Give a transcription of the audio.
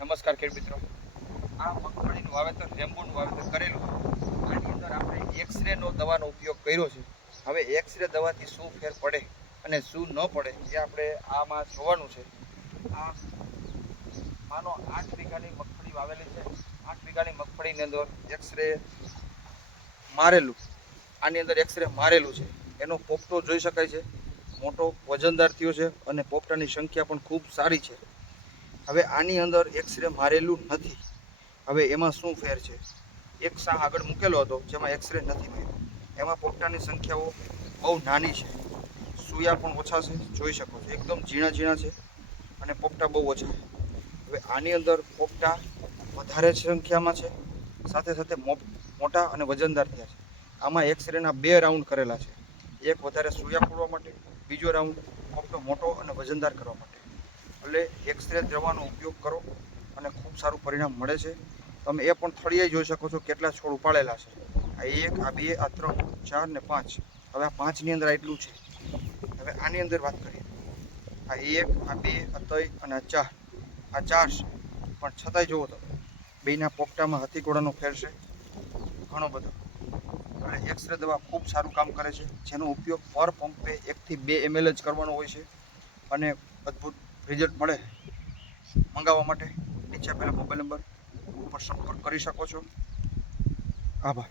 નમસ્કાર ખેડ મિત્રો. આ મગફળીનું વાવેતર રેમ્બોનું વાવેતર કરેલું આની અંદર આપણે એક્સ રેનો દવાનો ઉપયોગ કર્યો છે. હવે એક્સરે દવાથી શું ફેર પડે અને શું ન પડે એ આપણે આમાં જોવાનું છે. આ માનો આઠ વીઘાની મગફળી વાવેલી છે. આઠ વીઘાની મગફળીની અંદર એક્સરે મારેલું. આની અંદર એક્સરે મારેલું છે. એનો પોપટો જોઈ શકાય છે. મોટો વજનદાર થયો છે અને પોપટાની સંખ્યા પણ ખૂબ સારી છે. હવે આની અંદર એક્સરે મારેલું નથી. હવે એમાં શું ફેર છે? એક શાહ આગળ મૂકેલો હતો, જેમાં એક્સરે નથી માર્યો એમાં પોપટાની સંખ્યાઓ બહુ નાની છે. સુયા પણ ઓછા છે, જોઈ શકો છો. એકદમ ઝીણા ઝીણા છે અને પોપટા બહુ ઓછા હવે આની અંદર પોપટા વધારે સંખ્યામાં છે, સાથે સાથે મોટા અને વજનદાર થયા છે. આમાં એક્સરેના બે રાઉન્ડ કરેલા છે. એક વધારે સુયા ફોડવા માટે, બીજો રાઉન્ડ પોપટો મોટો અને વજનદાર કરવા માટે. એટલે એક્સરે દવાનો ઉપયોગ કરો અને ખૂબ સારું પરિણામ મળે છે. તમે એ પણ થળીએ જોઈ શકો છો કેટલા છોડ ઉપાડેલા છે. આ એક, આ બે, આ ત્રણ, ચાર ને પાંચ. હવે આ પાંચની અંદર એટલું છે. હવે આની અંદર વાત કરીએ. આ એક, આ બે, આ ત્રણ અને આ ચાર. આ ચાર છે. પણ છતાંય જુઓ તમે બેના પોપટામાં હથીકોડાનો ફેર છે. ઘણો બધો. એટલે એક્સરે દવા ખૂબ સારું કામ કરે છે. જેનો ઉપયોગ પર પંપે એકથી બે એમએલ જ કરવાનો હોય છે. અને અદ્ભુત રિઝલ્ટ મળે મંગાવવા માટે નીચે આપેલા મોબાઈલ નંબર ઉપર સંપર્ક કરી શકો છો. આભાર.